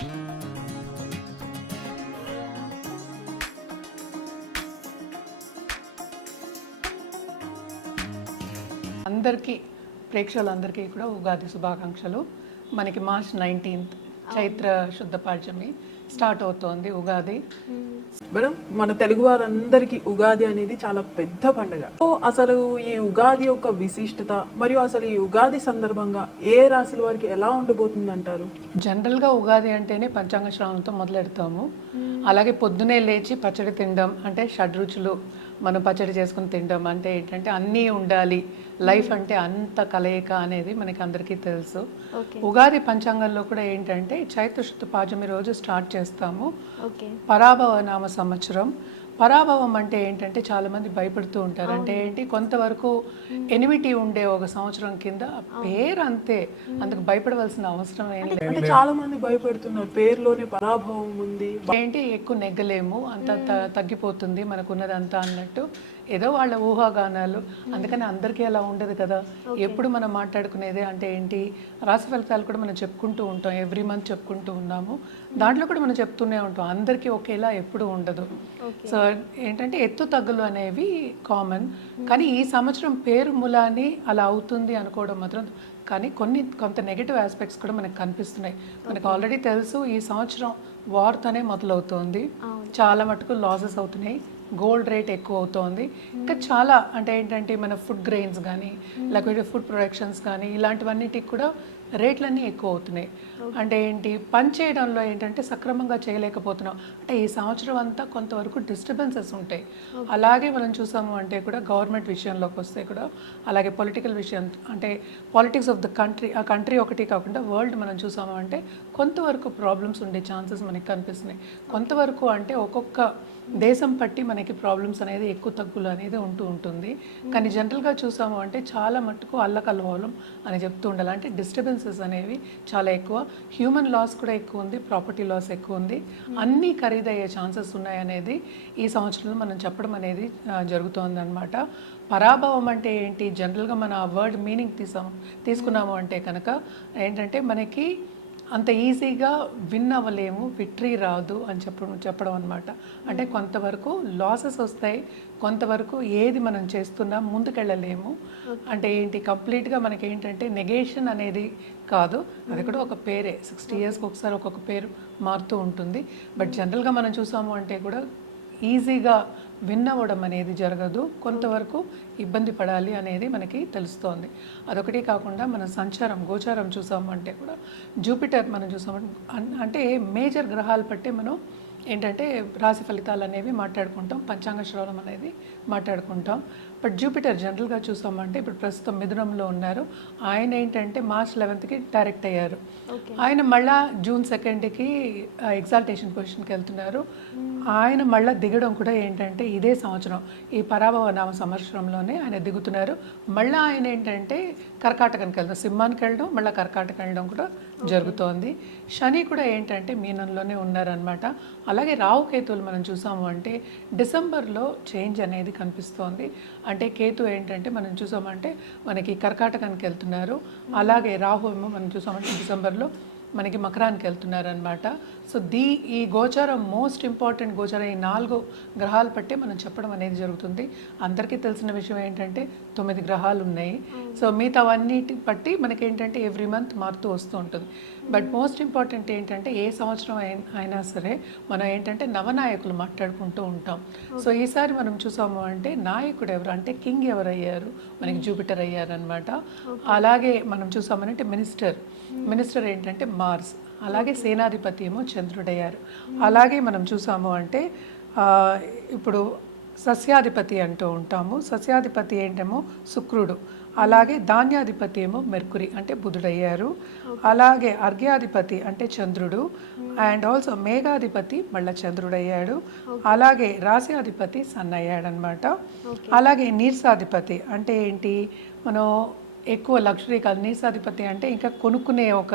అందరికీ ప్రేక్షకులందరికీ కూడా ఉగాది శుభాకాంక్షలు. మనకి మార్చ్ 19th చైత్ర శుద్ధ పాడ్యమి స్టార్ట్ అవుతోంది ఉగాది. మేడం, మన తెలుగు వారందరికీ ఉగాది అనేది చాలా పెద్ద పండుగ. సో అసలు ఈ ఉగాది యొక్క విశిష్టత మరియు అసలు ఈ ఉగాది సందర్భంగా ఏ రాశుల వారికి ఎలా ఉండబోతుంది అంటారు? జనరల్గా ఉగాది అంటేనే పంచాంగ శ్రవణంతో మొదలెడతాము. అలాగే పొద్దునే లేచి పచ్చడి తినడం అంటే షడ్రుచులు మనం పచ్చడి చేసుకుని తినడం అంటే ఏంటంటే అన్నీ ఉండాలి, లైఫ్ అంటే అంత కలయిక అనేది మనకి అందరికీ తెలుసు. ఉగాది పంచాంగంలో కూడా ఏంటంటే చైత్ర శుద్ధ పాడ్యమి రోజు స్టార్ట్ చేస్తాము. పరాభవ నామ సంవత్సరం. పరాభవం అంటే ఏంటంటే చాలా మంది భయపడుతూ ఉంటారు. అంటే ఏంటి, కొంతవరకు ఎనిమిటీ ఉండే ఒక సంవత్సరం కింద పేరు అంతే, అందుకు భయపడవలసిన అవసరం ఏం లేదు. అంటే చాలా మంది భయపడుతున్నారు, పేరులోనే పరాభవం ఉంది, ఏంటి ఎక్కువ నెగ్గలేము, అంత తగ్గిపోతుంది మనకున్నదంతా అన్నట్టు ఏదో వాళ్ళ ఊహాగానాలు. అందుకని అందరికీ అలా ఉండదు కదా. ఎప్పుడు మనం మాట్లాడుకునేదే అంటే ఏంటి, రాశి ఫలితాలు కూడా మనం చెప్పుకుంటూ ఉంటాం, ఎవ్రీ మంత్ చెప్పుకుంటూ ఉన్నాము. దాంట్లో కూడా మనం చెప్తూనే ఉంటాం, అందరికీ ఒకేలా ఎప్పుడు ఉండదు. సో ఏంటంటే ఎత్తు తగ్గులు అనేవి కామన్. కానీ ఈ సంవత్సరం పేరు ములాని అలా అవుతుంది అనుకోవడం మాత్రం, కానీ కొంత నెగిటివ్ ఆస్పెక్ట్స్ కూడా మనకు కనిపిస్తున్నాయి. మనకు ఆల్రెడీ తెలుసు ఈ సంవత్సరం వార్తోనే మొదలవుతోంది, చాలా మటుకు లాసెస్ అవుతున్నాయి, గోల్డ్ రేట్ ఎక్కువ అవుతోంది. ఇంకా చాలా అంటే ఏంటంటే మన ఫుడ్ గ్రెయిన్స్ కానీ లేకపోతే ఫుడ్ ప్రొడక్షన్స్ కానీ ఇలాంటివన్నిటికి కూడా రేట్లన్నీ ఎక్కువ అవుతున్నాయి. అంటే ఏంటి, పని చేయడంలో ఏంటంటే సక్రమంగా చేయలేకపోతున్నాం. అంటే ఈ సంవత్సరం అంతా కొంతవరకు డిస్టర్బెన్సెస్ ఉంటాయి. అలాగే మనం చూసాము అంటే కూడా గవర్నమెంట్ విషయంలోకి వస్తే కూడా, అలాగే పొలిటికల్ విషయం అంటే పాలిటిక్స్ ఆఫ్ ద కంట్రీ, ఆ కంట్రీ ఒకటి కాకుండా వరల్డ్ మనం చూసాము అంటే కొంతవరకు ప్రాబ్లమ్స్ ఉండే ఛాన్సెస్ మనకి కనిపిస్తున్నాయి. కొంతవరకు అంటే ఒక్కొక్క దేశం పట్టి మనకి ప్రాబ్లమ్స్ అనేది ఎక్కువ తగ్గులు అనేది ఉంటుంది. కానీ జనరల్గా చూసాము అంటే చాలా మట్టుకు అల్లకల్లోలం అని చెప్తూ ఉండాలి. అంటే డిస్టర్బెన్సెస్ అనేవి చాలా ఎక్కువ, హ్యూమన్ లాస్ కూడా ఎక్కువ ఉంది, ప్రాపర్టీ లాస్ ఎక్కువ ఉంది, అన్నీ ఖరీదయ్యే ఛాన్సెస్ ఉన్నాయనేది ఈ సంవత్సరంలో మనం చెప్పడం అనేది జరుగుతోంది అనమాట. పరాభవం అంటే ఏంటి, జనరల్గా మన వర్డ్ మీనింగ్ తీసుకున్నాము అంటే కనుక ఏంటంటే మనకి అంత ఈజీగా విన్ అవ్వలేము, విక్టరీ రాదు అని చెప్పడం అనమాట. అంటే కొంతవరకు లాసెస్ వస్తాయి, కొంతవరకు ఏది మనం చేస్తున్నా ముందుకెళ్ళలేము. అంటే ఏంటి, కంప్లీట్గా మనకి ఏంటంటే నెగేషన్ అనేది కాదు, అది కూడా ఒక పేరే. 60 yearsకి ఒకసారి ఒక్కొక్క పేరు మారుతూ ఉంటుంది. బట్ జనరల్గా మనం చూసాము అంటే కూడా ఈజీగా విన్ అవ్వడం అనేది జరగదు, కొంతవరకు ఇబ్బంది పడాలి అనేది మనకి తెలుస్తోంది. అదొకటి కాకుండా మన సంచారం గోచారం చూసాము అంటే కూడా జూపిటర్ మనం చూసాము అంటే మేజర్ గ్రహాలు బట్టి మనం ఏంటంటే రాశి ఫలితాలు అనేవి మాట్లాడుకుంటాం, పంచాంగ శ్రవణం అనేది మాట్లాడుకుంటాం. బట్ జూపిటర్ జనరల్గా చూసామంటే ఇప్పుడు ప్రస్తుతం మిథునంలో ఉన్నారు. ఆయన ఏంటంటే మార్చ్ 11th డైరెక్ట్ అయ్యారు. ఆయన మళ్ళా జూన్ 2nd ఎగ్జాల్టేషన్ పొజిషన్కి వెళ్తున్నారు. ఆయన మళ్ళీ దిగడం కూడా ఏంటంటే ఇదే సంవత్సరం ఈ పరాభవ నామ సంవత్సరంలోనే ఆయన దిగుతున్నారు. మళ్ళీ ఆయన ఏంటంటే కర్కాటకానికి వెళ్తాం, సింహానికి వెళ్ళడం, మళ్ళీ కర్కాటకం వెళ్ళడం కూడా జరుగుతోంది. శని కూడా ఏంటంటే మీనంలోనే ఉన్నారనమాట. అలాగే రాహుకేతువులు మనం చూసాము అంటే డిసెంబర్లో చేంజ్ అనేది కనిపిస్తోంది. అంటే కేతు ఏంటంటే మనం చూసామంటే మనకి కర్కాటకానికి వెళ్తున్నారు, అలాగే రాహు ఏమో మనం చూసామంటే డిసెంబర్లో మనకి మకరానికి వెళ్తున్నారనమాట. సో ఈ గోచారం మోస్ట్ ఇంపార్టెంట్ గోచారం. ఈ 4 గ్రహాలు బట్టి మనం చెప్పడం అనేది జరుగుతుంది. అందరికీ తెలిసిన విషయం ఏంటంటే 9 గ్రహాలు ఉన్నాయి. సో మిగతావన్నిటి బట్టి మనకి ఏంటంటే ఎవ్రీ మంత్ మారుతూ వస్తూ ఉంటుంది. బట్ మోస్ట్ ఇంపార్టెంట్ ఏంటంటే ఏ సంవత్సరం అయినా సరే మనం ఏంటంటే నవనాయకులు మాట్లాడుకుంటూ ఉంటాం. సో ఈసారి మనం చూసాము అంటే నాయకుడు ఎవరు అంటే కింగ్ ఎవరు అయ్యారు, మనకి జూపిటర్ అయ్యారు అనమాట. అలాగే మనం చూసామనంటే మినిస్టర్ ఏంటంటే మార్స్, అలాగే సేనాధిపతి ఏమో చంద్రుడయ్యారు. అలాగే మనం చూసాము అంటే ఇప్పుడు సస్యాధిపతి అంటూ ఉంటాము, సస్యాధిపతి ఏంటేమో శుక్రుడు, అలాగే ధాన్యాధిపతి ఏమో మెర్కురి అంటే బుధుడయ్యారు. అలాగే అర్ఘ్యాధిపతి అంటే చంద్రుడు, అండ్ ఆల్సో మేఘాధిపతి మళ్ళీ చంద్రుడయ్యాడు. అలాగే రాశ్యాధిపతి సన్ అయ్యాడనమాట. అలాగే నీర్సాధిపతి అంటే ఏంటి, మనం ఎక్కువ లగ్జరీ కాదు, నీర్సాధిపతి అంటే ఇంకా కొనుక్కునే ఒక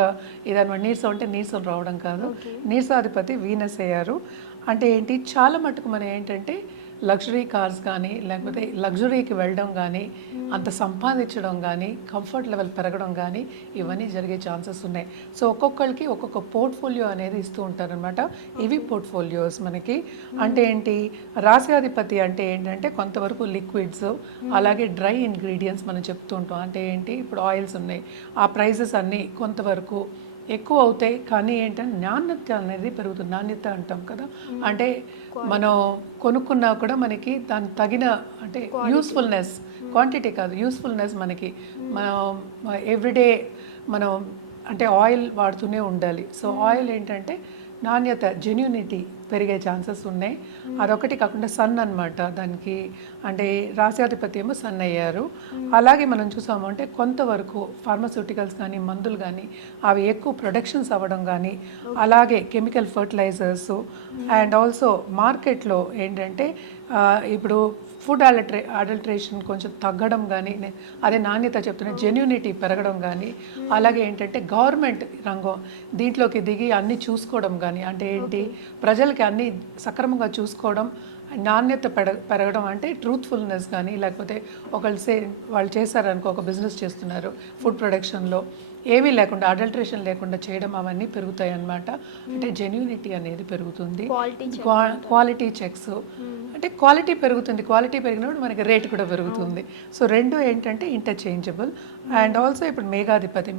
ఏదన్నమాట. నీరసం అంటే నీరసం రావడం కాదు, నీర్సాధిపతి వీనస్ అయ్యారు. అంటే ఏంటి, చాలా మటుకు మనం ఏంటంటే లగ్జరీ కార్స్ కానీ లేకపోతే లగ్జరీకి వెళ్ళడం కానీ అంత సంపాదించడం కానీ కంఫర్ట్ లెవెల్ పెరగడం కానీ ఇవన్నీ జరిగే ఛాన్సెస్ ఉన్నాయి. సో ఒక్కొక్కరికి ఒక్కొక్క పోర్ట్ఫోలియో అనేది ఇస్తూ ఉంటారనమాట. ఇవి పోర్ట్ఫోలియోస్ మనకి. అంటే ఏంటి, రాశ్యాధిపతి అంటే ఏంటంటే కొంతవరకు లిక్విడ్స్ అలాగే డ్రై ఇంగ్రీడియంట్స్ మనం చెప్తూ ఉంటాం. అంటే ఏంటి, ఇప్పుడు ఆయిల్స్ ఉన్నాయి, ఆ ప్రైజెస్ అన్నీ కొంతవరకు ఎక్కువ అవుతాయి, కానీ ఏంటంటే నాణ్యత అనేది పెరుగుతుంది. నాణ్యత అంటాం కదా, అంటే మనం కొనుక్కున్నా కూడా మనకి దాని తగిన అంటే యూస్ఫుల్నెస్, క్వాంటిటీ కాదు యూస్ఫుల్నెస్ మనకి. మనం ఎవ్రీడే మనం అంటే ఆయిల్ వాడుతూనే ఉండాలి. సో ఆయిల్ ఏంటంటే నాణ్యత, జెన్యూనిటీ పెరిగే ఛాన్సెస్ ఉన్నాయి. అదొకటి కాకుండా సన్ అన్నమాట దానికి, అంటే రాశ్యాధిపతి ఏమో సన్ అయ్యారు. అలాగే మనం చూసాము అంటే కొంతవరకు ఫార్మస్యూటికల్స్ కానీ మందులు కానీ అవి ఎక్కువ ప్రొడక్షన్స్ అవ్వడం కానీ, అలాగే కెమికల్ ఫర్టిలైజర్స్ అండ్ ఆల్సో మార్కెట్లో ఏంటంటే ఇప్పుడు ఫుడ్ అడల్ట్రేషన్ కొంచెం తగ్గడం కానీ, అదే నాణ్యత చెప్తున్న జెన్యూనిటీ పెరగడం కానీ, అలాగే ఏంటంటే గవర్నమెంట్ రంగం దీంట్లోకి దిగి అన్నీ చూసుకోవడం కానీ, అంటే ఏంటి ప్రజలకి అన్నీ సక్రమంగా చూసుకోవడం, నాణ్యత పెరగడం, అంటే ట్రూత్ఫుల్నెస్ కానీ, లేకపోతే వాళ్ళు చేశారనుకో, ఒక బిజినెస్ చేస్తున్నారు ఫుడ్ ప్రొడక్షన్లో ఏమీ లేకుండా అడల్ట్రేషన్ లేకుండా చేయడం, అవన్నీ పెరుగుతాయి అన్నమాట. అంటే జెన్యూనిటీ అనేది పెరుగుతుంది, క్వాలిటీ చెక్స్ అంటే క్వాలిటీ పెరుగుతుంది. క్వాలిటీ పెరిగినప్పుడు మనకి రేట్ కూడా పెరుగుతుంది. సో రెండు ఏంటంటే ఇంటర్చేంజబుల్. అండ్ ఆల్సో ఇప్పుడు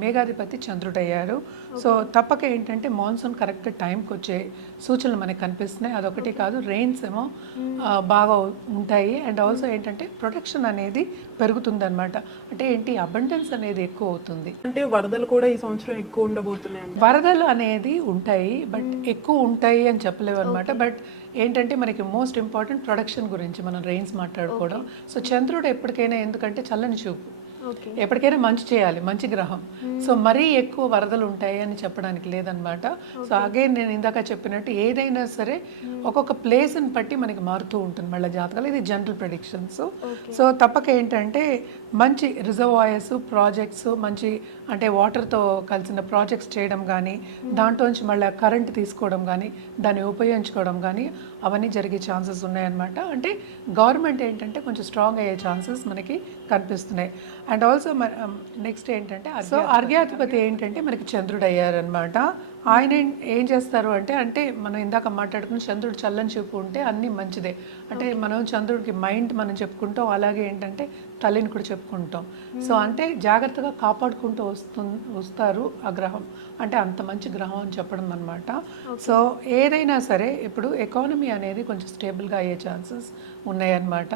మేఘాధిపతి చంద్రుడు అయ్యారు. సో తప్పక ఏంటంటే మాన్సూన్ కరెక్ట్ టైంకి వచ్చే సూచనలు మనకి కనిపిస్తున్నాయి. అదొకటి కాదు, రెయిన్స్ ఏమో బాగా ఉంటాయి. అండ్ ఆల్సో ఏంటంటే ప్రొటెక్షన్ అనేది పెరుగుతుంది అనమాట. అంటే ఏంటి, అబండెన్స్ అనేది ఎక్కువ అవుతుంది. అంటే వరదలు కూడా ఈ సంవత్సరం ఎక్కువ ఉండబోతున్నాయి. వరదలు అనేది ఉంటాయి, బట్ ఎక్కువ ఉంటాయి అని చెప్పలేవు అనమాట. బట్ ఏంటంటే మనకి మోస్ట్ ఇంపార్టెంట్ ప్రొడక్షన్ గురించి మనం రెయిన్స్ మాట్లాడుకోవడం. సో చంద్రుడు ఎప్పటికైనా, ఎందుకంటే చల్లని చూపు, ఎప్పటికైనా మంచి చేయాలి, మంచి గ్రహం. సో మరీ ఎక్కువ వరదలు ఉంటాయి అని చెప్పడానికి లేదనమాట. సో అగైన్ నేను ఇందాక చెప్పినట్టు ఏదైనా సరే ఒక్కొక్క ప్లేస్ని బట్టి మనకి మారుతూ ఉంటుంది మళ్ళీ జాతకాలు. ఇది జనరల్ ప్రెడిక్షన్స్. సో తప్పక ఏంటంటే మంచి రిజర్వాయర్స్, ప్రాజెక్ట్స్, మంచి అంటే వాటర్తో కలిసిన ప్రాజెక్ట్స్ చేయడం కానీ, దాంట్లోంచి మళ్ళీ కరెంట్ తీసుకోవడం కానీ, దాన్ని ఉపయోగించుకోవడం కానీ, అవన్నీ జరిగే ఛాన్సెస్ ఉన్నాయన్నమాట. అంటే గవర్నమెంట్ ఏంటంటే కొంచెం స్ట్రాంగ్ అయ్యే ఛాన్సెస్ మనకి కనిపిస్తున్నాయి. అండ్ ఆల్సో నెక్స్ట్ ఏంటంటే సో అర్ఘ్యాధిపతి ఏంటంటే మనకి చంద్రుడు అయ్యారనమాట. ఆయన ఏం చేస్తారు అంటే మనం ఇందాక మాట్లాడుకున్న చంద్రుడు చల్లని చూపు ఉంటే అన్నీ మంచిదే. అంటే మనం చంద్రుడికి మైండ్ మనం చెప్పుకుంటాం, అలాగే ఏంటంటే తల్లిని కూడా చెప్పుకుంటాం. సో అంటే జాగ్రత్తగా కాపాడుకుంటూ వస్తారు ఆ గ్రహం, అంటే అంత మంచి గ్రహం అని చెప్పడం అనమాట. సో ఏదైనా సరే ఇప్పుడు ఎకానమీ అనేది కొంచెం స్టేబుల్గా అయ్యే ఛాన్సెస్ ఉన్నాయన్నమాట.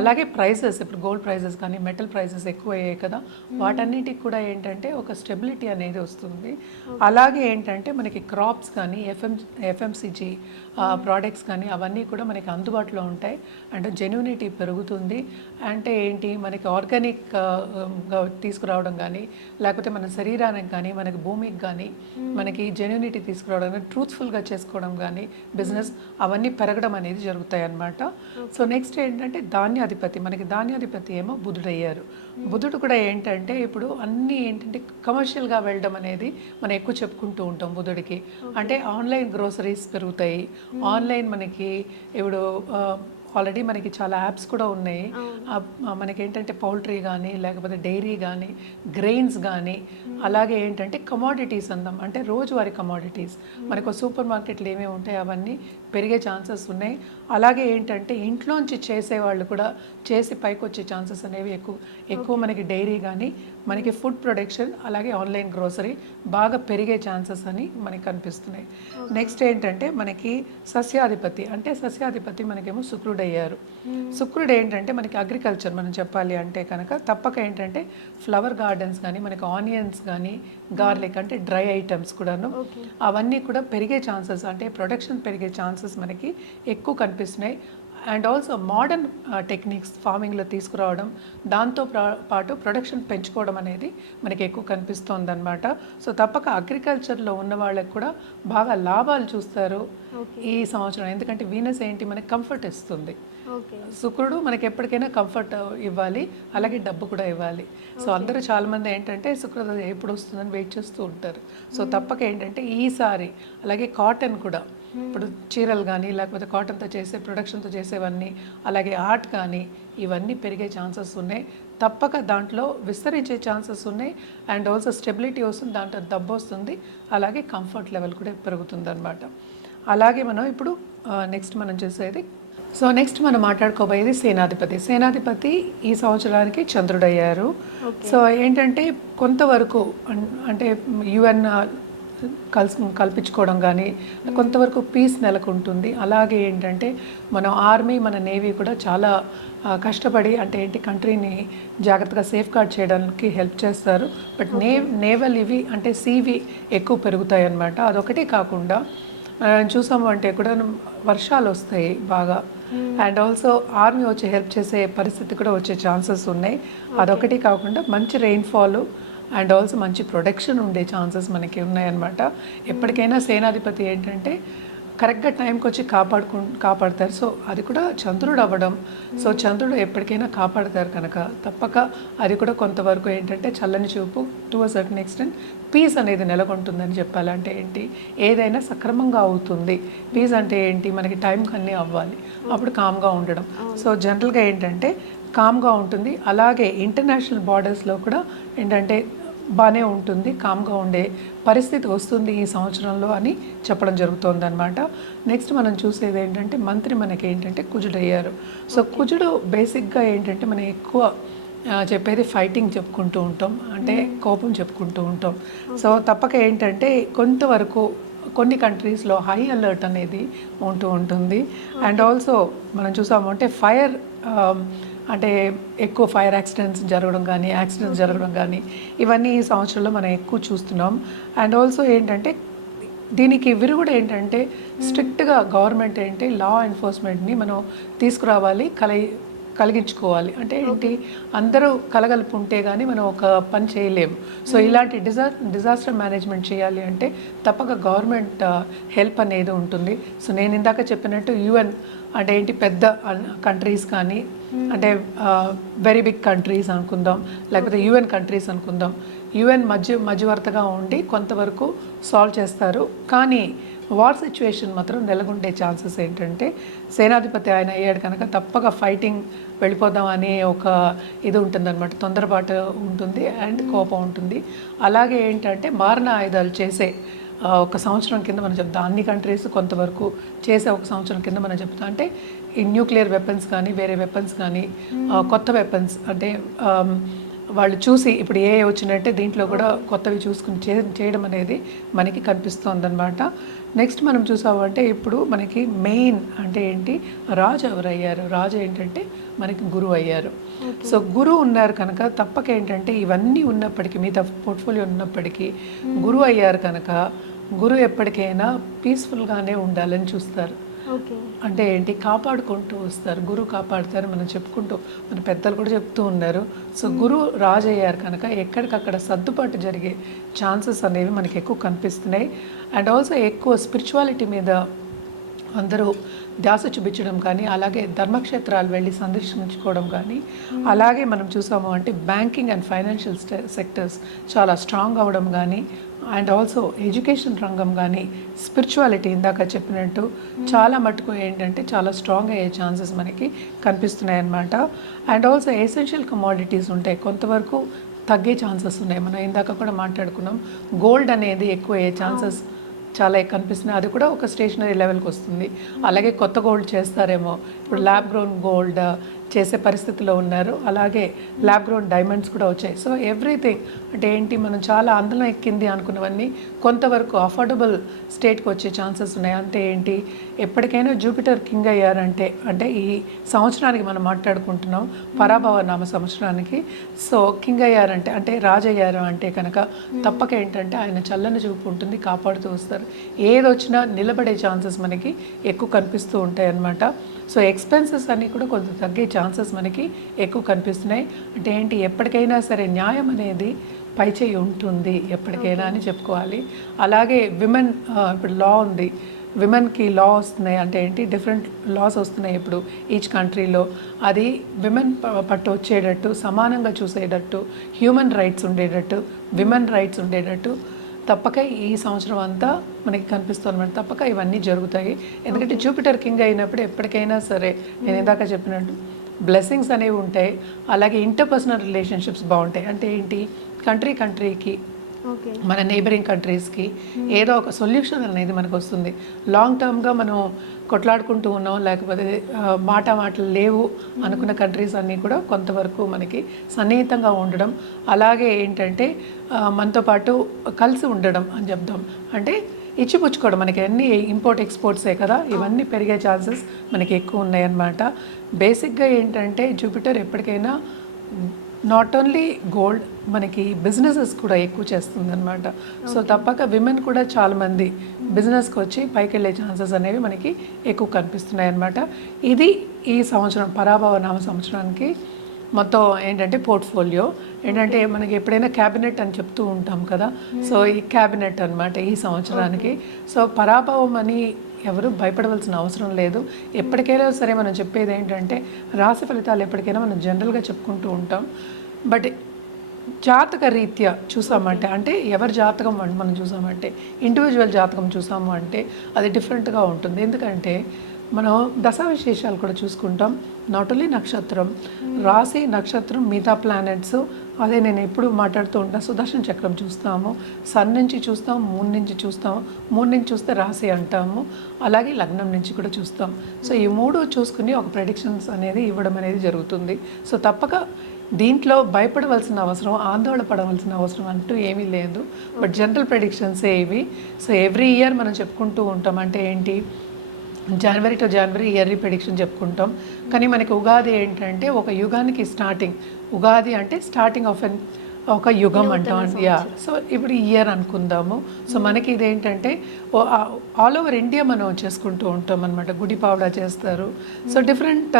అలాగే ప్రైసెస్, ఇప్పుడు గోల్డ్ ప్రైసెస్ కానీ మెటల్ ప్రైసెస్ ఎక్కువ అయ్యాయి కదా, వాటన్నిటికి కూడా ఏంటంటే ఒక స్టెబిలిటీ అనేది వస్తుంది. అలాగే ఏంటంటే మనకి క్రాప్స్ కానీ ఎఫ్ఎంసిజి ప్రోడక్ట్స్ కానీ అవన్నీ కూడా మనకి అందుబాటులో ఉంటాయి. అండ్ జెన్యూనిటీ పెరుగుతుంది. అంటే ఏంటి, మనకి ఆర్గానిక్ తీసుకురావడం కానీ, లేకపోతే మన శరీరానికి కానీ, మనకి భూమికి కానీ మనకి జెన్యూనిటీ తీసుకురావడం కానీ, ట్రూత్ఫుల్గా చేసుకోవడం కానీ, బిజినెస్ అవన్నీ పెరగడం అనేది జరుగుతాయి అన్నమాట. సో నెక్స్ట్ ఏంటంటే మనకి ధాన్యాధిపతి ఏమో బుధుడు అయ్యారు. బుధుడు కూడా ఏంటంటే ఇప్పుడు అన్నీ ఏంటంటే కమర్షియల్గా వెళ్ళడం అనేది మనం ఎక్కువ చెప్పుకుంటూ ఉంటాం బుధుడికి. అంటే ఆన్లైన్ గ్రోసరీస్ పెరుగుతాయి, ఆన్లైన్ మనకి ఇప్పుడు ఆల్రెడీ మనకి చాలా యాప్స్ కూడా ఉన్నాయి. మనకి ఏంటంటే పౌల్ట్రీ కానీ, లేకపోతే డైరీ కానీ, గ్రెయిన్స్ కానీ, అలాగే ఏంటంటే కమోడిటీస్ అందాం, అంటే రోజువారీ కమోడిటీస్ మనకు సూపర్ మార్కెట్లు ఏమేమి ఉంటాయి అవన్నీ పెరిగే ఛాన్సెస్ ఉన్నాయి. అలాగే ఏంటంటే ఇంట్లోంచి చేసేవాళ్ళు కూడా చేసి పైకి వచ్చే ఛాన్సెస్ అనేవి ఎక్కువ మనకి డైరీ కానీ, మనకి ఫుడ్ ప్రొడక్షన్, అలాగే ఆన్లైన్ గ్రోసరీ బాగా పెరిగే ఛాన్సెస్ అని మనకి కనిపిస్తున్నాయి. నెక్స్ట్ ఏంటంటే మనకి సస్యాధిపతి మనకేమో శుక్రుడు అయ్యారు. శుక్రుడు ఏంటంటే మనకి అగ్రికల్చర్ మనం చెప్పాలి అంటే కనుక తప్పక ఏంటంటే ఫ్లవర్ గార్డెన్స్ కానీ, మనకి ఆనియన్స్ కానీ, గార్లిక్ అంటే డ్రై ఐటమ్స్ కూడాను అవన్నీ కూడా పెరిగే ఛాన్సెస్, అంటే ప్రొడక్షన్ పెరిగే ఛాన్సెస్ మనకి ఎక్కువ కనిపిస్తున్నాయి. అండ్ ఆల్సో మోడర్న్ టెక్నిక్స్ ఫార్మింగ్లో తీసుకురావడం, దాంతో పాటు ప్రొడక్షన్ పెంచుకోవడం అనేది మనకి ఎక్కువ కనిపిస్తుంది అనమాట. సో తప్పక అగ్రికల్చర్లో ఉన్న వాళ్ళకి కూడా బాగా లాభాలు చూస్తారు ఈ సంవత్సరం. ఎందుకంటే వీనస్ ఏంటి, మనకి కంఫర్ట్ ఇస్తుంది. ఓకే. శుక్రుడు మనకి ఎప్పటికైనా కంఫర్ట్ ఇవ్వాలి, అలాగే డబ్బు కూడా ఇవ్వాలి. సో అందరూ చాలామంది ఏంటంటే శుక్రదశ ఎప్పుడు వస్తుందని వెయిట్ చేస్తూ ఉంటారు. సో తప్పక ఏంటంటే ఈసారి అలాగే కాటన్ కూడా, ఇప్పుడు చీరలు కానీ లేకపోతే కాటన్తో చేసే ప్రొడక్షన్తో చేసేవన్నీ, అలాగే ఆర్ట్ కానీ ఇవన్నీ పెరిగే ఛాన్సెస్ ఉన్నాయి. తప్పక దాంట్లో విస్తరించే ఛాన్సెస్ ఉన్నాయి. అండ్ ఆల్సో స్టెబిలిటీ వస్తుంది, దాంట్లో డబ్బు వస్తుంది, అలాగే కంఫర్ట్ లెవెల్ కూడా పెరుగుతుంది అనమాట. అలాగే మనం ఇప్పుడు నెక్స్ట్ మనం చూసేది, సో నెక్స్ట్ మనం మాట్లాడుకోబోయేది సేనాధిపతి. సేనాధిపతి ఈ సంవత్సరానికి చంద్రుడయ్యారు. సో ఏంటంటే కొంతవరకు అంటే యుఎన్ కల్పించుకోవడం కానీ కొంతవరకు పీస్ నెలకొంటుంది. అలాగే ఏంటంటే మన ఆర్మీ మన నేవీ కూడా చాలా కష్టపడి అంటే ఏంటి కంట్రీని జాగ్రత్తగా సేఫ్ గార్డ్ చేయడానికి హెల్ప్ చేస్తారు. బట్ నేవల్ ఇవి అంటే సీవి ఎక్కువ పెరుగుతాయి అన్నమాట. అదొకటి కాకుండా చూసాము అంటే కూడా వర్షాలు వస్తాయి బాగా, అండ్ ఆల్సో ఆర్మీ వచ్చి హెల్ప్ చేసే పరిస్థితి కూడా వచ్చే ఛాన్సెస్ ఉన్నాయి. అదొకటి కాకుండా మంచి రెయిన్ఫాల్ అండ్ ఆల్సో మంచి ప్రొడక్షన్ ఉండే ఛాన్సెస్ మనకి ఉన్నాయన్నమాట. ఎప్పటికైనా సేనాధిపతి ఏంటంటే కరెక్ట్గా టైంకి వచ్చి కాపాడతారు. సో అది కూడా చంద్రుడు అవ్వడం, సో చంద్రుడు ఎప్పటికైనా కాపాడతారు కనుక తప్పక అది కూడా కొంతవరకు ఏంటంటే చల్లని చూపు to a certain extent peace అనేది నెలకొంటుందని చెప్పాలంటే ఏంటి, ఏదైనా సక్రమంగా అవుతుంది. పీస్ అంటే ఏంటి, మనకి టైంకి అన్నీ అవ్వాలి, అప్పుడు కామ్గా ఉండడం. సో జనరల్గా ఏంటంటే కామ్గా ఉంటుంది. అలాగే ఇంటర్నేషనల్ బార్డర్స్లో కూడా ఏంటంటే బాగానే ఉంటుంది, కామ్గా ఉండే పరిస్థితి వస్తుంది ఈ సంవత్సరంలో అని చెప్పడం జరుగుతుంది అనమాట. నెక్స్ట్ మనం చూసేది ఏంటంటే మంత్రి మనకి ఏంటంటే కుజుడు అయ్యారు. సో కుజుడు బేసిక్గా ఏంటంటే మనం ఎక్కువ చెప్పేది ఫైటింగ్ చెప్పుకుంటూ ఉంటాం, అంటే కోపం చెప్పుకుంటూ ఉంటాం. సో తప్పక ఏంటంటే కొంతవరకు కొన్ని కంట్రీస్లో హై అలర్ట్ అనేది ఉంటూ ఉంటుంది. అండ్ ఆల్సో మనం చూసాము అంటే ఫైర్ అంటే ఎక్కువ ఫైర్ యాక్సిడెంట్స్ జరగడం కానీ ఇవన్నీ ఈ సంవత్సరంలో మనం ఎక్కువ చూస్తున్నాం. అండ్ ఆల్సో ఏంటంటే దీనికి విరుగుడు ఏంటంటే స్ట్రిక్ట్గా గవర్నమెంట్ ఏంటి లా ఎన్ఫోర్స్మెంట్ని మనం తీసుకురావాలి, కలిగించుకోవాలి. అంటే ఏంటి, అందరూ కలగలుపు ఉంటే కానీ మనం ఒక పని చేయలేము. సో ఇలాంటి డిజాస్టర్ మేనేజ్మెంట్ చేయాలి అంటే తప్పక గవర్నమెంట్ హెల్ప్ అనేది ఉంటుంది. సో నేను ఇందాక చెప్పినట్టు యుఎన్ అంటే ఏంటి పెద్ద కంట్రీస్ కానీ అంటే వెరీ బిగ్ కంట్రీస్ అనుకుందాం, లేకపోతే యుఎన్ కంట్రీస్ అనుకుందాం, యుఎన్ మధ్యవర్తగా ఉండి కొంతవరకు సాల్వ్ చేస్తారు. కానీ వార్ సిచ్యువేషన్ మాత్రం నెలకొండే ఛాన్సెస్ ఏంటంటే సేనాధిపతి ఆయన అయ్యాడు కనుక తప్పక ఫైటింగ్ వెళ్ళిపోదాం అనే ఒక ఇది ఉంటుందన్నమాట, తొందరపాటు ఉంటుంది అండ్ కోపం ఉంటుంది. అలాగే ఏంటంటే మారణ ఆయుధాలు చేసే ఒక సంవత్సరం కింద మనం చెప్తాం, అన్ని కంట్రీస్ కొంతవరకు చేసే ఒక సంవత్సరం కింద మనం చెప్తాం. అంటే ఈ న్యూక్లియర్ వెపన్స్ కానీ వేరే వెపన్స్ కానీ కొత్త వెపన్స్ అంటే వాళ్ళు చూసి ఇప్పుడు ఏ వచ్చినట్టే దీంట్లో కూడా కొత్తవి చూసుకుని చేయడం అనేది మనకి కనిపిస్తుంది అనమాట. నెక్స్ట్ మనం చూసామంటే ఇప్పుడు మనకి మెయిన్ అంటే ఏంటి, రాజు ఎవరు అయ్యారు, రాజు ఏంటంటే మనకి గురువు అయ్యారు. సో గురువు ఉన్నారు కనుక తప్పక ఏంటంటే ఇవన్నీ ఉన్నప్పటికీ మిగతా పోర్ట్ఫోలియో ఉన్నప్పటికీ గురువు అయ్యారు కనుక గురువు ఎప్పటికైనా పీస్ఫుల్గానే ఉండాలని చూస్తారు. అంటే ఏంటి, కాపాడుకుంటూ వస్తారు, గురువు కాపాడుతారు మనం చెప్పుకుంటూ మన పెద్దలు కూడా చెప్తూ ఉన్నారు. సో గురువు రాజు అయ్యారు కనుక ఎక్కడికక్కడ సర్దుబాటు జరిగే ఛాన్సెస్ అనేవి మనకి ఎక్కువ కనిపిస్తున్నాయి. అండ్ ఆల్సో ఎక్కువ స్పిరిచువాలిటీ మీద అందరూ ధ్యాస చూపించడం కానీ, అలాగే ధర్మక్షేత్రాలు వెళ్ళి సందర్శించుకోవడం కానీ, అలాగే మనం చూసాము అంటే బ్యాంకింగ్ అండ్ ఫైనాన్షియల్ సెక్టర్స్ చాలా స్ట్రాంగ్ అవ్వడం కానీ, అండ్ ఆల్సో ఎడ్యుకేషన్ రంగం కానీ స్పిరిచువాలిటీ ఇందాక చెప్పినట్టు చాలా మటుకు ఏంటంటే చాలా స్ట్రాంగ్ అయ్యే ఛాన్సెస్ మనకి కనిపిస్తున్నాయి అన్నమాట. అండ్ ఆల్సో ఎసెన్షియల్ కమోడిటీస్ ఉంటాయి, కొంతవరకు తగ్గే ఛాన్సెస్ ఉన్నాయి. మనం ఇందాక కూడా మాట్లాడుకున్నాం, గోల్డ్ అనేది ఎక్కువ అయ్యే ఛాన్సెస్ చాలా కనిపిస్తున్నాయి, అది కూడా ఒక స్టేషనరీ లెవెల్కి వస్తుంది. అలాగే కొత్త గోల్డ్ చేస్తారేమో, ఇప్పుడు ల్యాబ్ గ్రోన్ గోల్డ్ చేసే పరిస్థితిలో ఉన్నారు, అలాగే ల్యాబ్ గ్రోన్ డైమండ్స్ కూడా వచ్చాయి. సో ఎవ్రీథింగ్ అంటే ఏంటి, మనం చాలా అందలం ఎక్కింది అనుకున్నవన్నీ కొంతవరకు అఫోర్డబుల్ స్టేట్కి వచ్చే ఛాన్సెస్ ఉన్నాయి. అంటే ఏంటి, ఎప్పటికైనా జూపిటర్ కింగ్ అయ్యారంటే అంటే ఈ సంవత్సరానికి మనం మాట్లాడుకుంటున్నాం పరాభవ నామ సంవత్సరానికి. సో కింగ్ అయ్యారంటే అంటే రాజు అయ్యారు అంటే కనుక తప్పక ఏంటంటే ఆయన చల్లని చూపు ఉంటుంది, కాపాడుతూ వస్తారు. ఏదొచ్చినా నిలబడే ఛాన్సెస్ మనకి ఎక్కువ కనిపిస్తూ ఉంటాయి అన్నమాట. సో ఎక్స్పెన్సెస్ అన్నీ కూడా కొంత తగ్గే ఛాన్సెస్ మనకి ఎక్కువ కనిపిస్తున్నాయి. అంటే ఏంటి, ఎప్పటికైనా సరే న్యాయం అనేది పైచేయి ఉంటుంది ఎప్పటికైనా అని చెప్పుకోవాలి. అలాగే విమెన్ ఇప్పుడు లా ఉంది, విమెన్కి లా వస్తున్నాయి అంటే ఏంటి డిఫరెంట్ లాస్ వస్తున్నాయి ఇప్పుడు ఈచ్ కంట్రీలో. అది విమెన్ పట్టు వచ్చేటట్టు, సమానంగా చూసేటట్టు, హ్యూమన్ రైట్స్ ఉండేటట్టు, విమెన్ రైట్స్ ఉండేటట్టు తప్పక ఈ సంవత్సరం అంతా మనకి కనిపిస్తుంది అనమాట. తప్పక ఇవన్నీ జరుగుతాయి. ఎందుకంటే జూపిటర్ కింగ్ అయినప్పుడు ఎప్పటికైనా సరే నేను ఇందాక చెప్పినట్టు బ్లెస్సింగ్స్ అనేవి ఉంటాయి. అలాగే ఇంటర్పర్సనల్ రిలేషన్షిప్స్ బాగుంటాయి. అంటే ఏంటి, కంట్రీకి మన నైబరింగ్ కంట్రీస్కి ఏదో ఒక సొల్యూషన్ అనేది మనకు వస్తుంది. లాంగ్ టర్మ్గా మనం కొట్లాడుకుంటూ ఉన్నాం, లేకపోతే మాటలు లేవు అనుకున్న కంట్రీస్ అన్నీ కూడా కొంతవరకు మనకి సన్నిహితంగా ఉండడం, అలాగే ఏంటంటే మనతో పాటు కలిసి ఉండడం అని చెప్దాం. అంటే ఇచ్చిపుచ్చుకోవడం, మనకి అన్ని ఇంపోర్ట్ ఎక్స్పోర్ట్సే కదా, ఇవన్నీ పెరిగే ఛాన్సెస్ మనకి ఎక్కువ ఉన్నాయన్నమాట. బేసిక్గా ఏంటంటే జూపిటర్ ఎప్పటికైనా నాట్ ఓన్లీ గోల్డ్, మనకి బిజినెసెస్ కూడా ఎక్కువ చేస్తుంది అనమాట. సో తప్పక విమెన్ కూడా చాలామంది బిజినెస్కి వచ్చి పైకి వెళ్ళే ఛాన్సెస్ అనేవి మనకి ఎక్కువ కనిపిస్తున్నాయి అన్నమాట. ఇది ఈ సంవత్సరం పరాభవ నామ సంవత్సరానికి మొత్తం ఏంటంటే పోర్ట్ఫోలియో. ఏంటంటే మనకి ఎప్పుడైనా క్యాబినెట్ అని చెప్తూ ఉంటాం కదా, సో ఈ క్యాబినెట్ అనమాట ఈ సంవత్సరానికి. సో పరాభవం అని ఎవరు భయపడవలసిన అవసరం లేదు. ఎప్పటికైనా సరే మనం చెప్పేది ఏంటంటే రాశి ఫలితాలు ఎప్పటికైనా మనం జనరల్గా చెప్పుకుంటూ ఉంటాం. బట్ జాతక రీత్యా చూసామంటే, అంటే ఎవరి జాతకం మనం చూసామంటే, ఇండివిజువల్ జాతకం చూసాము అంటే అది డిఫరెంట్గా ఉంటుంది. ఎందుకంటే మనం దశా విశేషాలు కూడా చూసుకుంటాం. నాట్ ఓన్లీ నక్షత్రం, రాశి, నక్షత్రం, మిగతా ప్లానెట్స్, అదే నేను ఎప్పుడు మాట్లాడుతూ ఉంటాను. సుదర్శన చక్రం చూస్తాము, సన్ నుంచి చూస్తాం, మూన్ నుంచి చూస్తాము, మూన్ నుంచి చూస్తే రాశి అంటాము, అలాగే లగ్నం నుంచి కూడా చూస్తాం. సో ఈ మూడు చూసుకుని ఒక ప్రెడిక్షన్స్ అనేది ఇవ్వడం అనేది జరుగుతుంది. సో తప్పక దీంట్లో భయపడవలసిన అవసరం, ఆందోళన పడవలసిన అవసరం అంటూ ఏమీ లేదు. బట్ జనరల్ ప్రెడిక్షన్సే ఇవి. సో ఎవ్రీ ఇయర్ మనం చెప్పుకుంటూ ఉంటాం. అంటే ఏంటి, జనవరి టు జనవరి ఇయర్లీ ప్రెడిక్షన్ చెప్పుకుంటాం. కానీ మనకి ఉగాది ఏంటంటే ఒక యుగానికి స్టార్టింగ్. ఉగాది అంటే స్టార్టింగ్ ఆఫ్ ఒక యుగం అంటాం. యా, సో ఇప్పుడు ఇయర్ అనుకుందాము. సో మనకి ఇదేంటంటే ఆల్ ఓవర్ ఇండియా మనం చేసుకుంటూ ఉంటాం అనమాట. గుడి పావడా చేస్తారు. సో డిఫరెంట్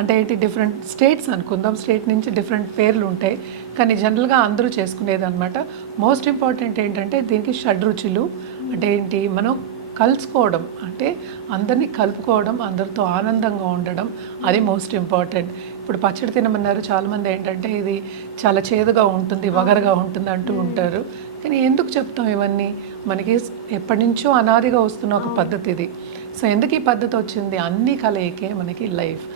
అంటే ఏంటి, డిఫరెంట్ స్టేట్స్ అనుకుందాం, స్టేట్ నుంచి డిఫరెంట్ పేర్లు ఉంటాయి. కానీ జనరల్గా అందరూ చేసుకునేది అనమాట. మోస్ట్ ఇంపార్టెంట్ ఏంటంటే దీనికి షడ్రుచులు అంటే ఏంటి, మనం కలుసుకోవడం, అంటే అందరినీ కలుపుకోవడం, అందరితో ఆనందంగా ఉండడం, అది మోస్ట్ ఇంపార్టెంట్. ఇప్పుడు పచ్చడి తినమన్నారు చాలామంది, ఏంటంటే ఇది చాలా చేదుగా ఉంటుంది, వగరగా ఉంటుంది అంటూ ఉంటారు. కానీ ఎందుకు చెప్తాం ఇవన్నీ, మనకి ఎప్పటి నుంచో అనాదిగా వస్తున్న ఒక పద్ధతి ఇది. సో ఎందుకు ఈ పద్ధతి వచ్చింది, అన్ని కలయికే మనకి లైఫ్.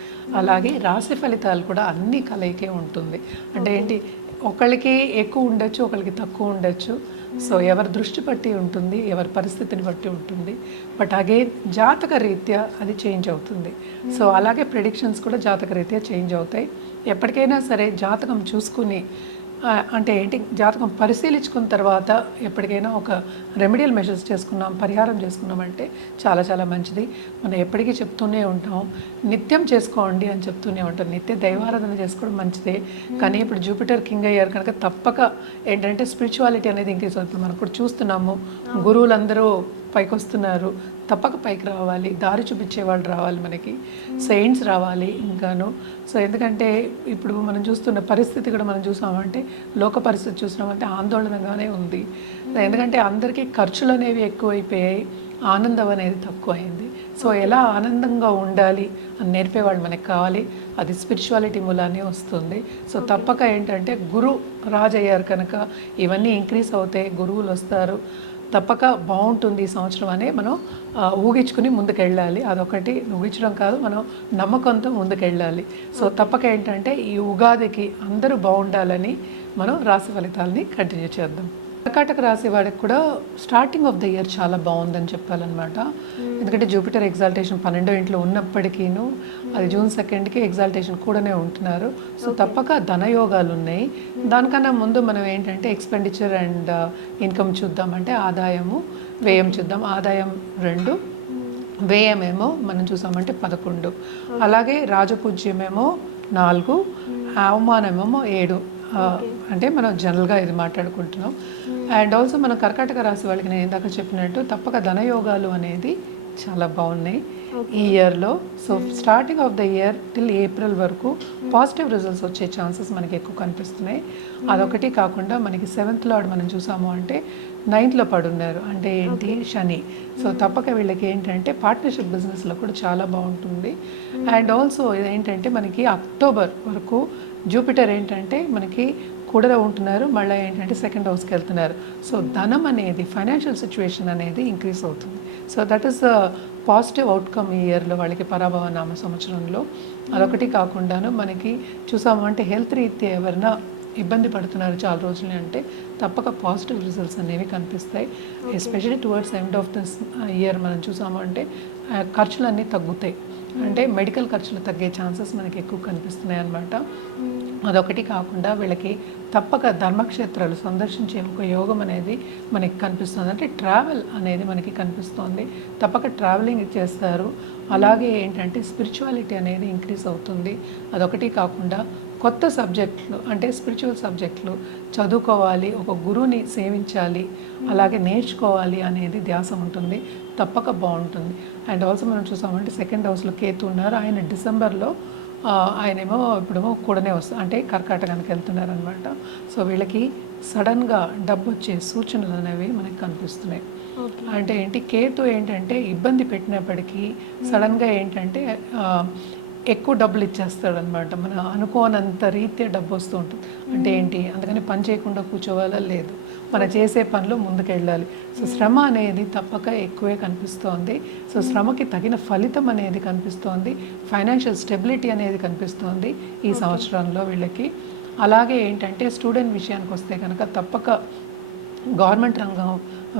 అలాగే రాశి ఫలితాలు కూడా అన్ని కలయికే ఉంటుంది. అంటే ఏంటి, ఒకళ్ళకి ఎక్కువ ఉండొచ్చు, ఒకళ్ళకి తక్కువ ఉండొచ్చు. సో ఎవరి దృష్టి బట్టి ఉంటుంది, ఎవరి పరిస్థితిని బట్టి ఉంటుంది. బట్ అగైన్ జాతక రీత్యా అది చేంజ్ అవుతుంది. సో అలాగే ప్రెడిక్షన్స్ కూడా జాతక రీత్యా చేంజ్ అవుతాయి. ఎప్పటికైనా సరే జాతకం చూసుకుని, అంటే ఏంటి, జాతకం పరిశీలించుకున్న తర్వాత ఎప్పటికైనా ఒక రెమెడియల్ మెషర్స్ చేసుకున్నాం, పరిహారం చేసుకున్నామంటే చాలా చాలా మంచిది. మనం ఎప్పటికీ చెప్తూనే ఉంటాం, నిత్యం చేసుకోండి అని చెప్తూనే ఉంటాం. నిత్య దైవారాధన చేసుకోవడం మంచిదే. కానీ ఇప్పుడు జూపిటర్ కింగ్ అయ్యారు కనుక తప్పక ఏంటంటే స్పిరిచువాలిటీ అనేది ఇంక్రీజ్ అవుతుంది. మనం ఇప్పుడు చూస్తున్నాము, గురువులందరూ పైకి వస్తున్నారు, తప్పక పైకి రావాలి, దారి చూపించే వాళ్ళు రావాలి, మనకి సెయింట్స్ రావాలి ఇంకాను. సో ఎందుకంటే ఇప్పుడు మనం చూస్తున్న పరిస్థితి కూడా మనం చూసామంటే, లోక పరిస్థితి చూసినామంటే ఆందోళనగానే ఉంది. ఎందుకంటే అందరికీ ఖర్చులు అనేవి ఎక్కువైపోయాయి, ఆనందం అనేది తక్కువైంది. సో ఎలా ఆనందంగా ఉండాలి అని నేర్పేవాళ్ళు మనకు కావాలి. అది స్పిరిచువాలిటీ మూలానే వస్తుంది. సో తప్పక ఏంటంటే గురు రాజు అయ్యారు కనుక ఇవన్నీ ఇంక్రీజ్ అవుతాయి, గురువులు వస్తారు, తప్పక బాగుంటుంది ఈ సంవత్సరం అనే మనం ఊగించుకుని ముందుకెళ్ళాలి. అదొకటి ఊగించడం కాదు, మనం నమ్మకంతో ముందుకెళ్ళాలి. సో తప్పక ఏంటంటే ఈ ఉగాదికి అందరూ బాగుండాలని మనం రాశి ఫలితాలని కంటిన్యూ చేద్దాం. కర్కాటక రాశి వాడికి కూడా స్టార్టింగ్ ఆఫ్ ద ఇయర్ చాలా బాగుందని చెప్పాలన్నమాట. ఎందుకంటే జూపిటర్ ఎగ్జాల్టేషన్ 12వ ఇంట్లో ఉన్నప్పటికీను అది జూన్ 2కి ఎగ్జాల్టేషన్ కూడానే ఉంటున్నారు. సో తప్పక ధనయోగాలు ఉన్నాయి. దానికన్నా ముందు మనం ఏంటంటే ఎక్స్పెండిచర్ అండ్ ఇన్కమ్ చూద్దాం. అంటే ఆదాయము వ్యయం చూద్దాం. ఆదాయం 2, వ్యయమేమో మనం చూసామంటే 11. అలాగే రాజపూజ్యమేమో 4, అవమానమేమో 7. అంటే మనం జనరల్గా ఇది మాట్లాడుకుంటున్నాం. అండ్ ఆల్సో మన కర్కాటక రాశి వాళ్ళకి నేను ఇందాక చెప్పినట్టు తప్పక ధనయోగాలు అనేది చాలా బాగున్నాయి. ఈ ఇయర్లో. So starting of the year till April వరకు పాజిటివ్ రిజల్ట్స్ వచ్చే ఛాన్సెస్ మనకి ఎక్కువ కనిపిస్తున్నాయి. అదొకటి కాకుండా మనకి 7th లార్డ్ మనం చూసాము అంటే 9th పడున్నారు, అంటే ఏంటి శని. సో తప్పక వీళ్ళకి ఏంటంటే పార్ట్నర్షిప్ బిజినెస్లో కూడా చాలా బాగుంటుంది. అండ్ ఆల్సో ఏంటంటే మనకి అక్టోబర్ వరకు జూపిటర్ ఏంటంటే మనకి కూడలో ఉంటున్నారు, మళ్ళీ ఏంటంటే 2nd హౌస్కి వెళ్తున్నారు. సో ధనం అనేది, ఫైనాన్షియల్ సిచ్యువేషన్ అనేది ఇంక్రీజ్ అవుతుంది. So that is the positive outcome ఈ ఇయర్లో వాళ్ళకి పరాభవ నామ సంవత్సరంలో. అదొకటి కాకుండాను మనకి చూసాము అంటే హెల్త్ రీత్యా ఎవరైనా ఇబ్బంది పడుతున్నారు చాలా రోజులు అంటే తప్పక పాజిటివ్ రిజల్ట్స్ అనేవి కనిపిస్తాయి. Especially towards end of this year మనం చూసాము అంటే ఖర్చులన్నీ తగ్గుతాయి, అంటే మెడికల్ ఖర్చులు తగ్గే ఛాన్సెస్ మనకి ఎక్కువ కనిపిస్తున్నాయి అన్నమాట. అదొకటి కాకుండా వీళ్ళకి తప్పక ధర్మక్షేత్రాలు సందర్శించే ఒక యోగం అనేది మనకి కనిపిస్తుంది, అంటే ట్రావెల్ అనేది మనకి కనిపిస్తుంది. తప్పక ట్రావెలింగ్ చేస్తారు. అలాగే ఏంటంటే స్పిరిచువాలిటీ అనేది ఇంక్రీజ్ అవుతుంది. అదొకటి కాకుండా కొత్త సబ్జెక్టులు అంటే స్పిరిచువల్ సబ్జెక్టులు చదువుకోవాలి, ఒక గురువుని సేవించాలి, అలాగే నేర్చుకోవాలి అనేది ధ్యాస ఉంటుంది. తప్పక బాగుంటుంది. అండ్ ఆల్సో మనం చూసామంటే 2nd హౌస్లో కేతు ఉన్నారు. ఆయన డిసెంబర్లో ఆయనేమో ఇప్పుడేమో కూడానే వస్తుంది, అంటే కర్కాటకానికి వెళ్తున్నారు అనమాట. సో వీళ్ళకి సడన్గా డబ్బు వచ్చే సూచనలు అనేవి మనకి కనిపిస్తున్నాయి. అంటే ఏంటి, కేతు ఏంటంటే ఇబ్బంది పెట్టినప్పటికీ సడన్గా ఏంటంటే ఎక్కువ డబ్బులు ఇచ్చేస్తాడు అనమాట. మన అనుకోనంత రీత్యా డబ్బు వస్తూ ఉంటుంది. అంటే ఏంటి, అందుకని పని చేయకుండా కూర్చోవాలా లేదు, మన చేసే పనిలో ముందుకు వెళ్ళాలి. సో శ్రమ అనేది తప్పక ఎక్కువే కనిపిస్తోంది. సో శ్రమకి తగిన ఫలితం అనేది కనిపిస్తోంది. ఫైనాన్షియల్ స్టెబిలిటీ అనేది కనిపిస్తోంది ఈ సంవత్సరంలో వీళ్ళకి. అలాగే ఏంటంటే స్టూడెంట్ విషయానికి వస్తే కనుక తప్పక గవర్నమెంట్ రంగం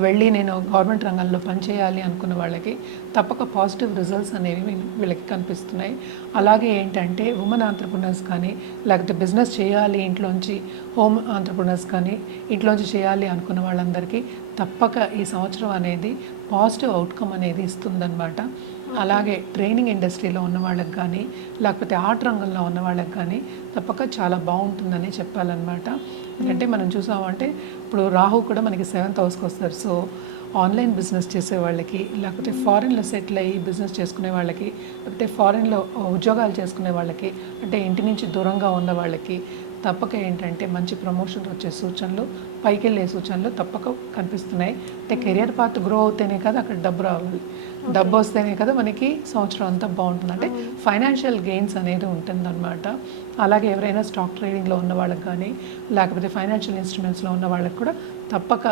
వెళ్ళి నేను గవర్నమెంట్ రంగంలో పనిచేయాలి అనుకున్న వాళ్ళకి తప్పక పాజిటివ్ రిజల్ట్స్ అనేవి వీళ్ళకి కనిపిస్తున్నాయి. అలాగే ఏంటంటే ఉమెన్ ఆంట్రప్రినర్స్ కానీ, లేకపోతే బిజినెస్ చేయాలి ఇంట్లోంచి, హోమ్ ఆంట్రప్రినర్స్ కానీ ఇంట్లోంచి చేయాలి అనుకున్న వాళ్ళందరికీ తప్పక ఈ సంవత్సరం అనేది పాజిటివ్ అవుట్కమ్ అనేది ఇస్తుందన్నమాట. అలాగే ట్రైనింగ్ ఇండస్ట్రీలో ఉన్న వాళ్ళకి కానీ, లేకపోతే ఆర్ట్ రంగంలో ఉన్న వాళ్ళకి కానీ తప్పక చాలా బాగుంటుందని చెప్పాలన్నమాట. ఎందుకంటే మనం చూసామంటే ఇప్పుడు రాహు కూడా మనకి 7th హౌస్కి వస్తారు. సో ఆన్లైన్ బిజినెస్ చేసే వాళ్ళకి, లేకపోతే ఫారిన్లో సెటిల్ అయ్యి బిజినెస్ చేసుకునే వాళ్ళకి, లేకపోతే ఫారిన్లో ఉద్యోగాలు చేసుకునే వాళ్ళకి, అంటే ఇంటి నుంచి దూరంగా ఉన్న వాళ్ళకి తప్పక ఏంటంటే మంచి ప్రమోషన్ వచ్చే సూచనలు, పైకి వెళ్ళే సూచనలు తప్పక కనిపిస్తున్నాయి. అంటే కెరియర్ పాత్ గ్రో అవుతేనే కదా అక్కడ డబ్బు రావాలి, డబ్బు వస్తేనే కదా మనకి సంవత్సరం అంతా బాగుంటుంది, అంటే ఫైనాన్షియల్ గెయిన్స్ అనేది ఉంటుందన్నమాట. అలాగే ఎవరైనా స్టాక్ ట్రేడింగ్లో ఉన్న వాళ్ళకి కానీ, లేకపోతే ఫైనాన్షియల్ ఇన్స్ట్రుమెంట్స్లో ఉన్న వాళ్ళకి కూడా తప్పక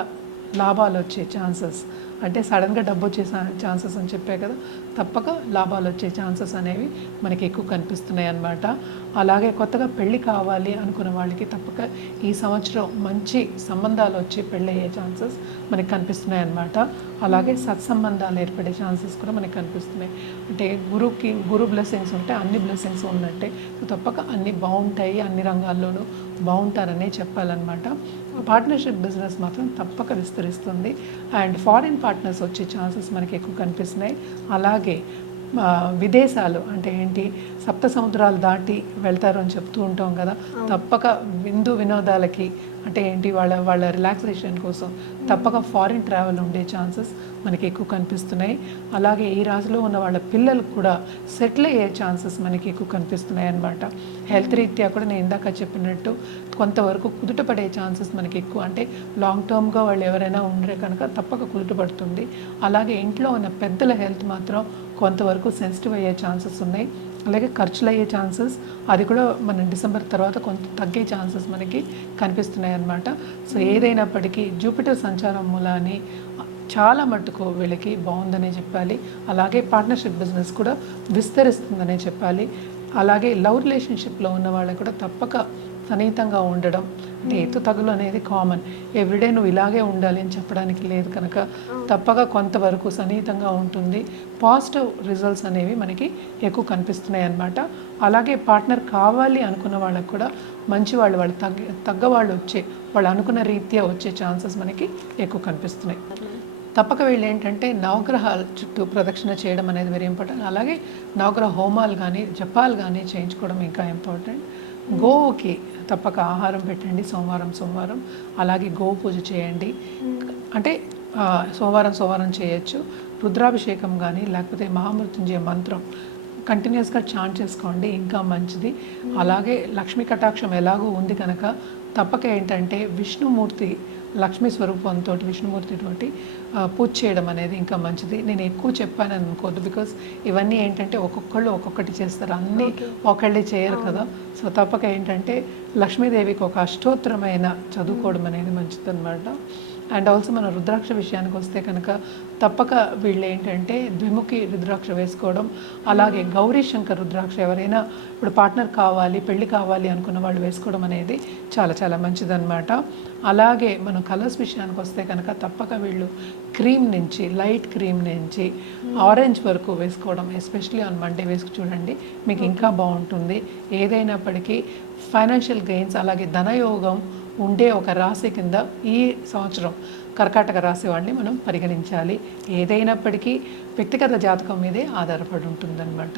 లాభాలు వచ్చే ఛాన్సెస్, అంటే సడన్గా డబ్బు వచ్చే ఛాన్సెస్ అని చెప్పే కదా, తప్పక లాభాలు వచ్చే ఛాన్సెస్ అనేవి మనకి ఎక్కువ కనిపిస్తున్నాయి అన్నమాట. అలాగే కొత్తగా పెళ్ళి కావాలి అనుకున్న వాళ్ళకి తప్పక ఈ సంవత్సరం మంచి సంబంధాలు వచ్చి పెళ్ళి అయ్యే ఛాన్సెస్ మనకి కనిపిస్తున్నాయి అన్నమాట. అలాగే సత్సంబంధాలు ఏర్పడే ఛాన్సెస్ కూడా మనకి కనిపిస్తున్నాయి. అంటే గురు బ్లెస్సింగ్స్ ఉంటే అన్ని బ్లెస్సింగ్స్ ఉన్నట్టే. తప్పక అన్ని బాగుంటాయి, అన్ని రంగాల్లోనూ బాగుంటారనే చెప్పాలన్నమాట. పార్ట్నర్షిప్ బిజినెస్ మాత్రం తప్పక విస్తరిస్తుంది. అండ్ ఫారిన్ పార్ట్నర్స్ వచ్చే ఛాన్సెస్ మనకి ఎక్కువ కనిపిస్తున్నాయి. అలాగే విదేశాలు అంటే ఏంటి, సప్త సముద్రాలు దాటి వెళ్తారు అని చెప్తూ ఉంటాం కదా, తప్పక వినోదాలకి అంటే ఏంటి వాళ్ళ రిలాక్సేషన్ కోసం తప్పక ఫారిన్ ట్రావెల్ ఉండే ఛాన్సెస్ మనకి ఎక్కువ కనిపిస్తున్నాయి. అలాగే ఈ రాశిలో ఉన్న వాళ్ళ పిల్లలకు కూడా సెటిల్ అయ్యే ఛాన్సెస్ మనకి ఎక్కువ కనిపిస్తున్నాయి అన్నమాట. హెల్త్ రీత్యా కూడా నేను ఇందాక చెప్పినట్టు కొంతవరకు కుదుటపడే ఛాన్సెస్ మనకి ఎక్కువ, అంటే లాంగ్ టర్మ్గా వాళ్ళు ఎవరైనా ఉండే కనుక తప్పక కుదుటపడుతుంది. అలాగే ఇంట్లో ఉన్న పెద్దల హెల్త్ మాత్రం కొంతవరకు సెన్సిటివ్ అయ్యే ఛాన్సెస్ ఉన్నాయి. అలాగే ఖర్చులు అయ్యే ఛాన్సెస్ అది కూడా మన డిసెంబర్ తర్వాత కొంత తగ్గే ఛాన్సెస్ మనకి కనిపిస్తున్నాయి అన్నమాట. సో ఏదైనప్పటికీ జూపిటర్ సంచారం మూలాన్ని చాలా మట్టుకు వీళ్ళకి బాగుందనే చెప్పాలి. అలాగే పార్ట్నర్షిప్ బిజినెస్ కూడా విస్తరిస్తుందనే చెప్పాలి. అలాగే లవ్ రిలేషన్షిప్లో ఉన్న వాళ్ళకి కూడా తప్పక సన్నిహితంగా ఉండడం, అంటే ఎత్తు తగులు అనేది కామన్, ఎవ్రీడే నువ్వు ఇలాగే ఉండాలి అని చెప్పడానికి లేదు కనుక తప్పక కొంతవరకు సన్నిహితంగా ఉంటుంది. పాజిటివ్ రిజల్ట్స్ అనేవి మనకి ఎక్కువ కనిపిస్తున్నాయి అన్నమాట. అలాగే పార్ట్నర్ కావాలి అనుకున్న వాళ్ళకు కూడా మంచి వాళ్ళు తగ్గవాళ్ళు వచ్చే, వాళ్ళు అనుకున్న రీత్యా వచ్చే ఛాన్సెస్ మనకి ఎక్కువ కనిపిస్తున్నాయి. తప్పక వీళ్ళు ఏంటంటే నవగ్రహాల చుట్టూ ప్రదక్షిణ చేయడం అనేది వెరీ ఇంపార్టెంట్. అలాగే నవగ్రహ హోమాలు కానీ జపాలు కానీ చేయించుకోవడం ఇంకా ఇంపార్టెంట్. గోవుకి తప్పక ఆహారం పెట్టండి సోమవారం. అలాగే గోవు పూజ చేయండి, అంటే సోమవారం చేయొచ్చు. రుద్రాభిషేకం కానీ లేకపోతే మహామృత్యుంజయ మంత్రం కంటిన్యూస్గా చాంట్ చేసుకోండి, ఇంకా మంచిది. అలాగే లక్ష్మీ కటాక్షం ఎలాగో ఉంది కనుక తప్పక ఏంటంటే విష్ణుమూర్తి లక్ష్మీ స్వరూపంతో విష్ణుమూర్తితోటి పూజ చేయడం అనేది ఇంకా మంచిది. నేను ఎక్కువ చెప్పాను అనుకోద్దు, బికాస్ ఇవన్నీ ఏంటంటే ఒక్కొక్కళ్ళు ఒక్కొక్కటి చేస్తారు, అన్నీ ఒకళ్ళే చేయరు కదా. సో తప్పక ఏంటంటే లక్ష్మీదేవికి ఒక అష్టోత్తరమైన చదువుకోవడం అనేది మంచిది అనమాట. అండ్ ఆల్సో మన రుద్రాక్ష విషయానికి వస్తే కనుక తప్పక వీళ్ళు ఏంటంటే ద్విముఖి రుద్రాక్ష వేసుకోవడం, అలాగే గౌరీ శంకర్ రుద్రాక్ష ఎవరైనా ఇప్పుడు పార్ట్నర్ కావాలి, పెళ్లి కావాలి అనుకున్న వాళ్ళు వేసుకోవడం అనేది చాలా చాలా మంచిదన్నమాట. అలాగే మనం కలర్స్ విషయానికి వస్తే కనుక తప్పక వీళ్ళు క్రీమ్ నుంచి, లైట్ క్రీమ్ నుంచి ఆరెంజ్ వరకు వేసుకోవడం, ఎస్పెషలీ ఆన్ మండే వేసుకు చూడండి, మీకు ఇంకా బాగుంటుంది. ఏదైనప్పటికీ ఫైనాన్షియల్ గెయిన్స్ అలాగే ధనయోగం ఉండే ఒక రాశి కింద ఈ సంవత్సరం కర్కాటక రాశి వాడిని మనం పరిగణించాలి. ఏదైనప్పటికీ వ్యక్తిగత జాతకం మీదే ఆధారపడి ఉంటుందన్నమాట.